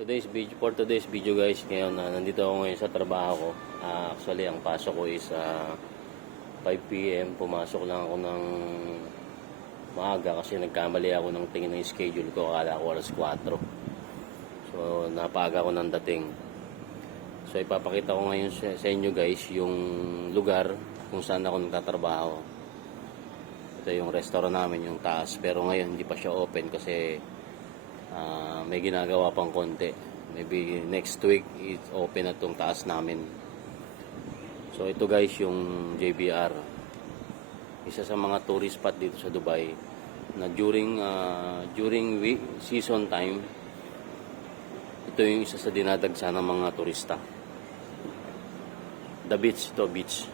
For today's video guys, ngayon nandito ako ngayon sa trabaho ko. Actually, ang pasok ko is 5 PM. Pumasok lang ako ng maaga kasi nagkamali ako ng tingin ng schedule ko. Akala ko alas 4. So, napaga ako ng dating. So, ipapakita ko ngayon sa inyo guys yung lugar kung saan ako nagtatrabaho. Ito yung restaurant namin, yung taas. Pero ngayon hindi pa siya open kasi may ginagawa pang konti. Maybe next week it's open na tong taas namin. So ito guys yung JBR, isa sa mga tourist spot dito sa Dubai na during season time, ito yung isa sa dinadagsa ng mga turista. The beach, ito beach,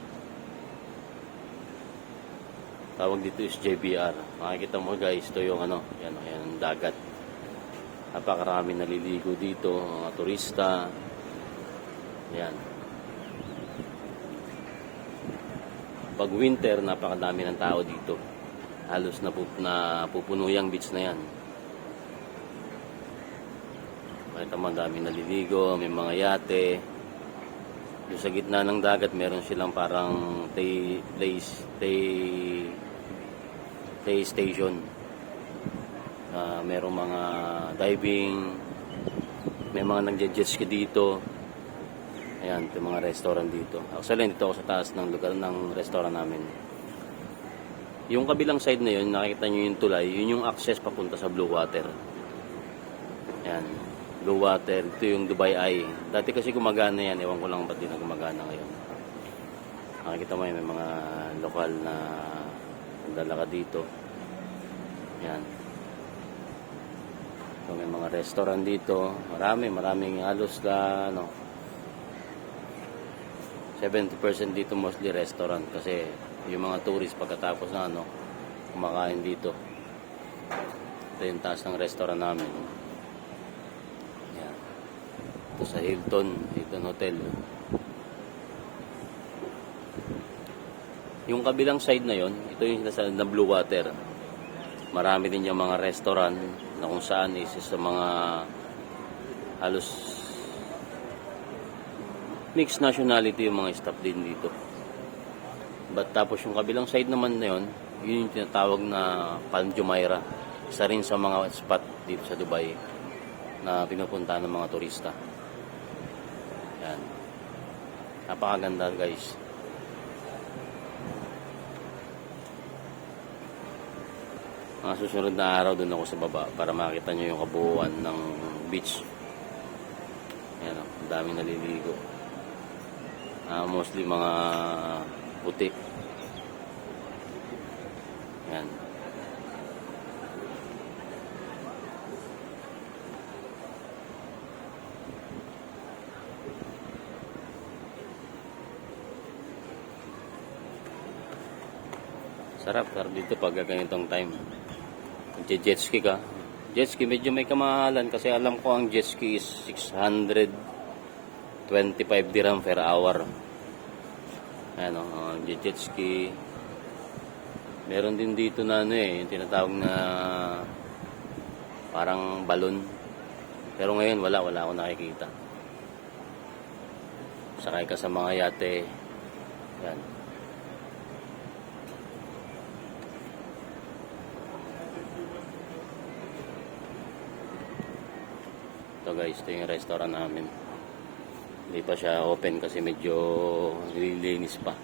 tawag dito is JBR. Makikita mo guys, ito yung yan ang dagat. Napakarami naliligo dito, mga turista. Yan. Pag winter, napakadami ng tao dito. Halos napupuno yung beach na yan. Makita mo, dami naliligo, may mga yate. Doon sa gitna ng dagat, meron silang parang stay station. Merong mga diving, may mga nagje-jet ski dito. Ayan, ito mga restaurant dito. Actually, dito ako sa taas ng lugar ng restaurant namin. Yung kabilang side na yun, nakikita nyo yung tulay, yun yung access papunta sa Blue Water. Ayan, Blue Water, ito yung Dubai Eye. Dati kasi gumagana yan, ewan ko lang ba't di na gumagana ngayon. Nakikita mo yun, may mga lokal na naglalakad dito. Ayan. So, may mga restaurant dito. Maraming halos 70% dito mostly restaurant kasi yung mga tourist pagkatapos na kumakain dito. Ito yung taas ng restaurant namin. Yan. Ito sa Hilton Hotel. Yung kabilang side na yon, ito yung na Blue Water. Marami din yung mga restaurant na kung saan is sa mga halos mixed nationality yung mga staff din dito. But tapos yung kabilang side naman na yun, yun yung tinatawag na Palm Jumeirah. Isa rin sa mga spot dito sa Dubai na pinupunta ng mga turista. Yan. Napakaganda guys. Mga susunod na araw doon ako sa baba para makita nyo yung kabuuan ng beach. Ayan, ang daming naliligo. Mostly mga puti. Ayan. Sarap dito pag ganitong time. Jet ski ka. Jet ski medyo may kamahalan kasi alam ko ang jet ski is 625 dirham per hour. Ayan jet ski. Meron din dito na yung tinatawag na parang balon. Pero ngayon wala akong nakikita. Sakay ka sa mga yate. Yan. Ito guys, ito yung restaurant namin. Hindi pa siya open kasi medyo nililinis pa.